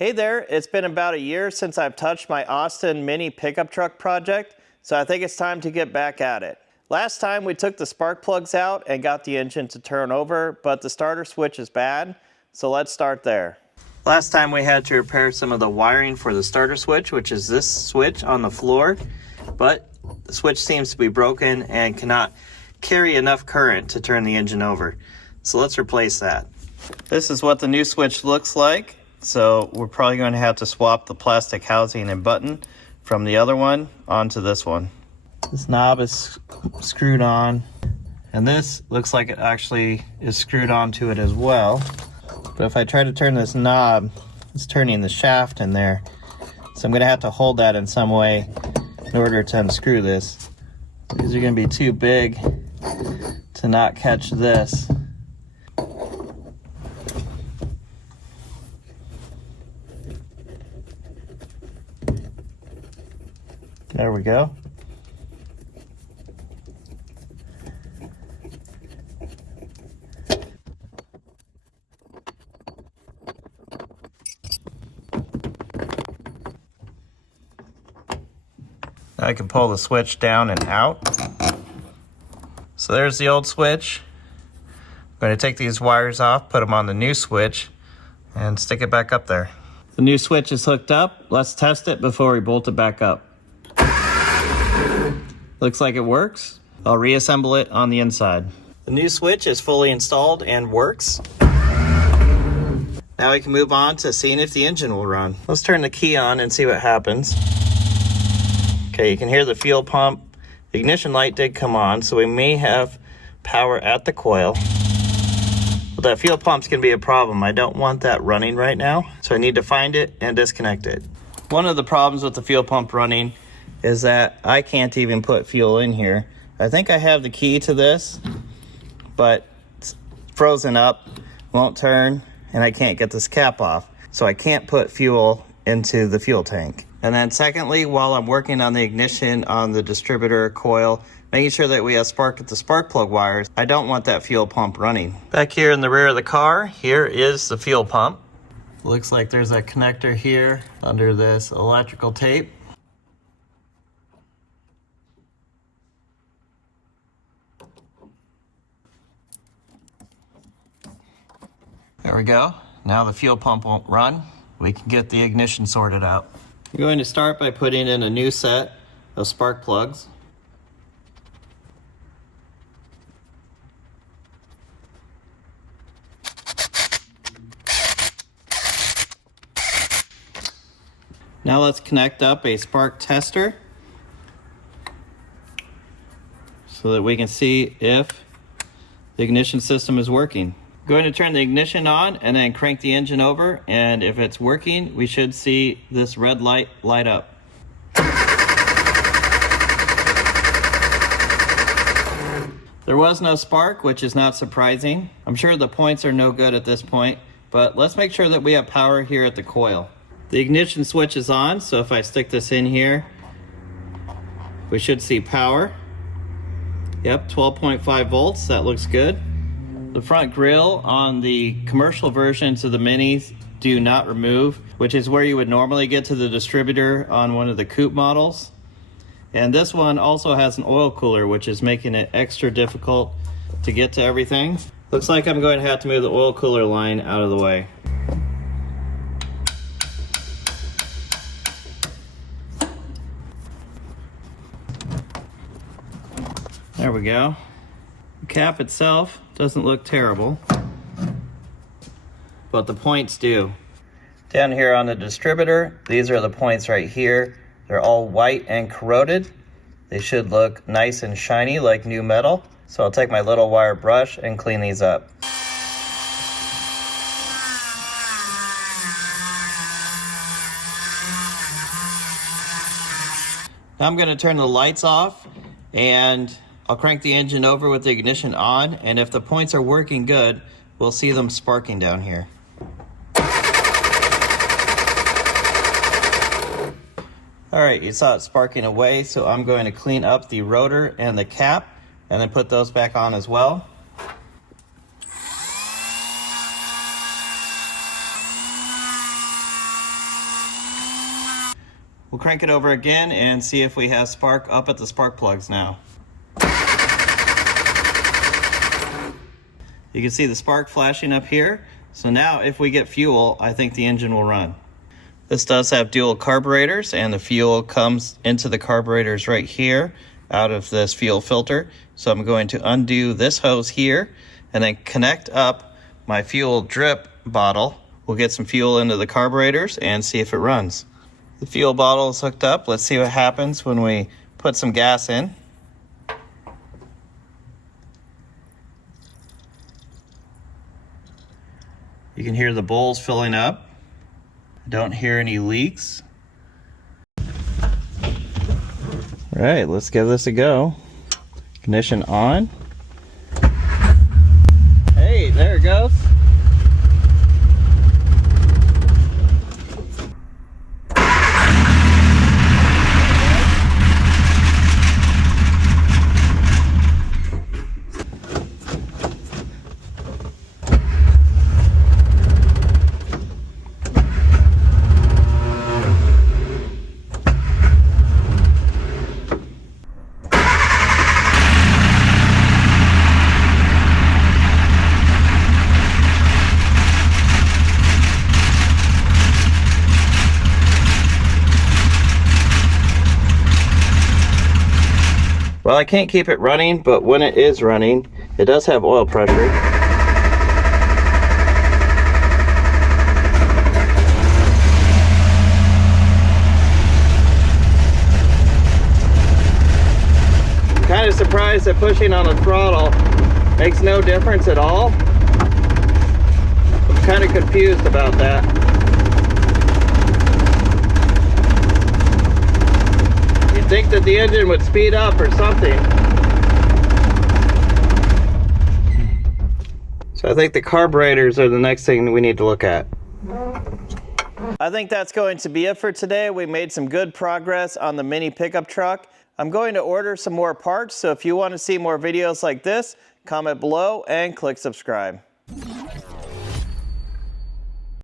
Hey there, it's been about a year since I've touched my Austin Mini pickup truck project, so I think it's time to get back at it. Last time we took the spark plugs out and got the engine to turn over, but the starter switch is bad, so let's start there. Last time we had to repair some of the wiring for the starter switch, which is this switch on the floor, but the switch seems to be broken and cannot carry enough current to turn the engine over. So let's replace that. This is what the new switch looks like. So we're probably going to have to swap the plastic housing and button from the other one onto this one. This knob is screwed on, and this looks like it actually is screwed onto it as well. But if I try to turn this knob, it's turning the shaft in there. So I'm going to have to hold that in some way in order to unscrew this. These are going to be too big to not catch this. There we go. Now I can pull the switch down and out. So there's the old switch. I'm going to take these wires off, put them on the new switch, and stick it back up there. The new switch is hooked up. Let's test it before we bolt it back up. Looks like it works. I'll reassemble it on the inside. The new switch is fully installed and works. Now we can move on to seeing if the engine will run. Let's turn the key on and see what happens. Okay, you can hear the fuel pump. The ignition light did come on, so we may have power at the coil. But that fuel pump's gonna be a problem. I don't want that running right now, so I need to find it and disconnect it. One of the problems with the fuel pump running is that I can't even put fuel in here. I think I have the key to this, but it's frozen up, won't turn, and I can't get this cap off. So I can't put fuel into the fuel tank. And then secondly, while I'm working on the ignition on the distributor coil, making sure that we have spark at the spark plug wires, I don't want that fuel pump running. Back here in the rear of the car, here is the fuel pump. Looks like there's a connector here under this electrical tape. There we go. Now the fuel pump won't run. We can get the ignition sorted out. I'm going to start by putting in a new set of spark plugs. Now let's connect up a spark tester so that we can see if the ignition system is working. Going to turn the ignition on and then crank the engine over, and if it's working, we should see this red light light up. There was no spark, which is not surprising. I'm sure the points are no good at this point, but let's make sure that we have power here at the coil. The ignition switch is on, so if I stick this in here, we should see power. Yep, 12.5 volts, that looks good. The front grille on the commercial versions of the Minis do not remove, which is where you would normally get to the distributor on one of the coupe models. And this one also has an oil cooler, which is making it extra difficult to get to everything. Looks like I'm going to have to move the oil cooler line out of the way. There we go. The cap itself doesn't look terrible, but the points do. Down here on the distributor, these are the points right here. They're all white and corroded. They should look nice and shiny like new metal. So I'll take my little wire brush and clean these up. Now I'm going to turn the lights off and I'll crank the engine over with the ignition on, and if the points are working good, we'll see them sparking down here. All right, you saw it sparking away, so I'm going to clean up the rotor and the cap and then put those back on as well. We'll crank it over again and see if we have spark up at the spark plugs now. You can see the spark flashing up here. So now if we get fuel, I think the engine will run. This does have dual carburetors, and the fuel comes into the carburetors right here out of this fuel filter. So I'm going to undo this hose here and then connect up my fuel drip bottle. We'll get some fuel into the carburetors and see if it runs. The fuel bottle is hooked up. Let's see what happens when we put some gas in. You can hear the bowls filling up. I don't hear any leaks. All right, let's give this a go. Ignition on. Hey, there it goes. Well, I can't keep it running, but when it is running, it does have oil pressure. I'm kind of surprised that pushing on the throttle makes no difference at all. I'm kind of confused about that. Think that the engine would speed up or something. So I think the carburetors are the next thing we need to look at. I think that's going to be it for today. We made some good progress on the mini pickup truck. I'm going to order some more parts, so if you want to see more videos like this, comment below and click subscribe.